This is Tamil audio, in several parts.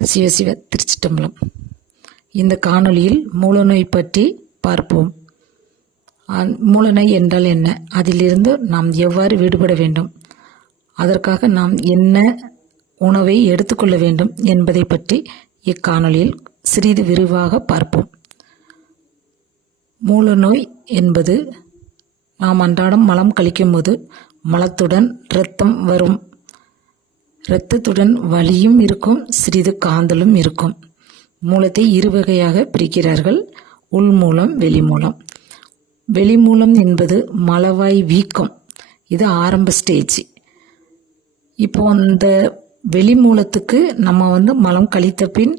சிவசிவ திருச்சிட்டம்பலம். இந்த காணொளியில் மூலநோய் பற்றி பார்ப்போம். மூலநோய் என்றால் என்ன? அதிலிருந்து நாம் எவ்வாறு விடுபட வேண்டும்? அதற்காக நாம் என்ன உணவை எடுத்துக்கொள்ள வேண்டும் என்பதை பற்றி இக்காணொளியில் சிறிது விரிவாக பார்ப்போம். மூலநோய் என்பது நாம் அன்றாடம் மலம் கழிக்கும்போது மலத்துடன் இரத்தம் வரும் இரத்தத்துடன் வலியும் இருக்கும் சிறிது காந்தலும் இருக்கும். மூலத்தை இரு வகையாக பிரிக்கிறார்கள் உள்மூலம் வெளிமூலம் வெளிமூலம் என்பது மலவாய் வீக்கம். இது ஆரம்ப ஸ்டேஜ் இப்போ அந்த வெளிமூலத்துக்கு நம்ம வந்து மலம் கழித்த பின்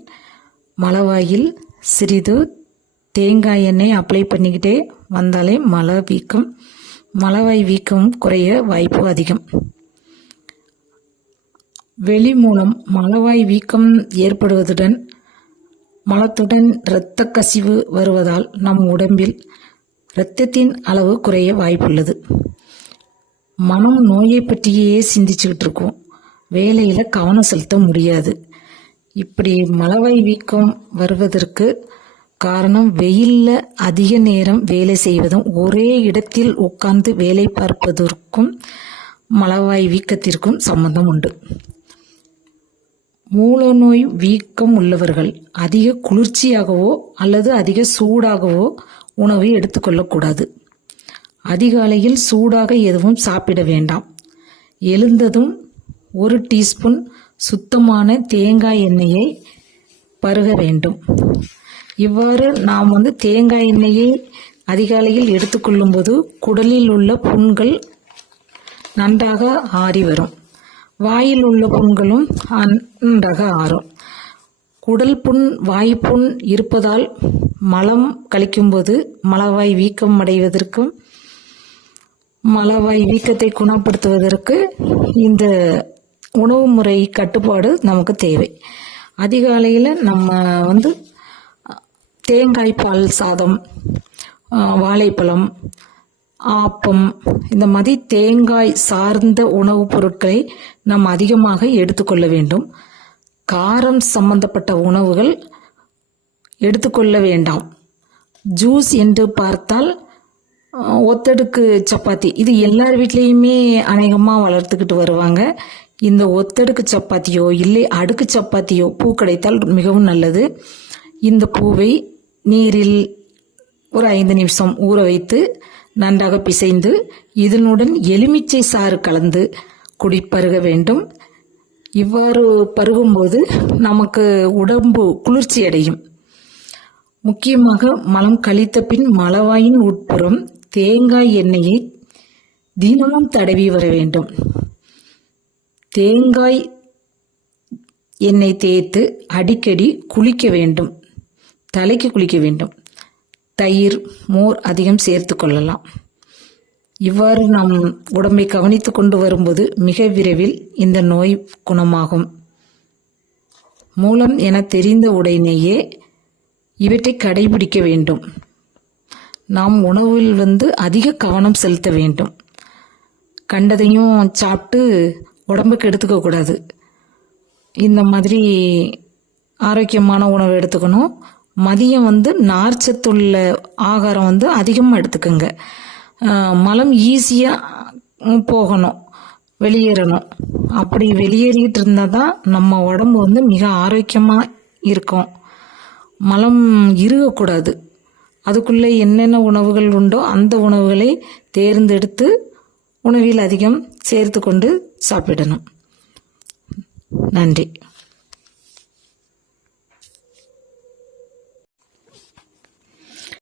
மலவாயில் சிறிது தேங்காய் எண்ணெய் அப்ளை பண்ணிக்கிட்டே வந்தாலே மல வீக்கம் மலவாய் வீக்கம் குறைய வாய்ப்பு அதிகம். வெளி மூலம் மலவாய் வீக்கம் ஏற்படுவதுடன் மலத்துடன் இரத்த கசிவு வருவதால் நம் உடம்பில் இரத்தத்தின் அளவு குறைய வாய்ப்புள்ளது. மனம் நோயை பற்றியே சிந்திச்சுக்கிட்டு இருக்கோம். வேலையில் கவனம் செலுத்த முடியாது. இப்படி மலவாய் வீக்கம் வருவதற்கு காரணம் வெயிலில் அதிக நேரம் வேலை செய்வதும் ஒரே இடத்தில் உட்கார்ந்து வேலை பார்ப்பதற்கும் மலவாய் வீக்கத்திற்கும் சம்பந்தம் உண்டு. மூலநோய் வீக்கம் உள்ளவர்கள் அதிக குளிர்ச்சியாகவோ அல்லது அதிக சூடாகவோ உணவை எடுத்துக்கொள்ளக்கூடாது. அதிகாலையில் சூடாக எதுவும் சாப்பிட வேண்டாம். எழுந்ததும் ஒரு டீஸ்பூன் சுத்தமான தேங்காய் எண்ணெயை பருக வேண்டும். இவ்வாறு நாம் வந்து தேங்காய் எண்ணெயை அதிகாலையில் எடுத்துக்கொள்ளும்போது குடலில் உள்ள புண்கள் நன்றாக ஆறி வரும். வாயில் உள்ள புண்களும் அன்றாக ஆறும். குடல் புண் வாய்ப்புண் இருப்பதால் மலம் கழிக்கும்போது மலவாய் வீக்கம் அடைவதற்கும் மலவாய் வீக்கத்தை குணப்படுத்துவதற்கு இந்த உணவு முறை கட்டுப்பாடு நமக்கு தேவை. அதிகாலையில் நம்ம வந்து தேங்காய் பால் சாதம் வாழைப்பழம் ஆப்பம். இந்த மாதிரி தேங்காய் சார்ந்த உணவுப் பொருட்களை நாம் அதிகமாக எடுத்துக்கொள்ள வேண்டும். காரம் சம்பந்தப்பட்ட உணவுகள் எடுத்துக்கொள்ள வேண்டாம். ஜூஸ் என்று பார்த்தால் ஒத்தடுக்கு சப்பாத்தி. இது எல்லார் வீட்லேயுமே அநேகமாக வளர்த்துக்கிட்டு வருவாங்க. இந்த ஒத்தடுக்கு சப்பாத்தியோ இல்லை அடுக்கு சப்பாத்தியோ பூ கிடைத்தால் மிகவும் நல்லது. இந்த பூவை நீரில் ஒரு ஐந்து நிமிஷம் ஊற வைத்து நன்றாக பிசைந்து இதனுடன் எலுமிச்சை சாறு கலந்து குடிப்பருக வேண்டும். இவ்வாறு பருகும்போது நமக்கு உடம்பு குளிர்ச்சி அடையும் முக்கியமாக மலம் கழித்த பின் மலவாயின் உட்புறம் தேங்காய் எண்ணெயை தினமும் தடவி வர வேண்டும். தேங்காய் எண்ணெய் தேய்த்து அடிக்கடி குளிக்க வேண்டும். தலைக்கு குளிக்க வேண்டும். தயிர் மோர் அதிகம் சேர்த்து கொள்ளலாம். இவ்வாறு நாம் உடம்பை கவனித்து கொண்டு வரும்போது மிக விரைவில் இந்த நோய் குணமாகும். மூலம் என தெரிந்த உடனேயே இவற்றை கடைபிடிக்க வேண்டும். நாம் உணவில் வந்து அதிக கவனம் செலுத்த வேண்டும். கண்டதையும் சாப்பிட்டு உடம்புக்கு எடுத்துக்க கூடாது. இந்த மாதிரி ஆரோக்கியமான உணவு எடுத்துக்கணும். மதியம் வந்து நார்ச்சத்துள்ள ஆகாரம் வந்து அதிகமாக எடுத்துக்கோங்க. மலம் ஈஸியாக போகணும் வெளியேறணும். அப்படி வெளியேறிட்டு இருந்தால் தான் நம்ம உடம்பு வந்து மிக ஆரோக்கியமாக இருக்கும். மலம் இருக்கக்கூடாது அதுக்குள்ளே என்னென்ன உணவுகள் உண்டோ அந்த உணவுகளை தேர்ந்தெடுத்து உணவில் அதிகம் சேர்த்து கொண்டு சாப்பிடணும். நன்றி.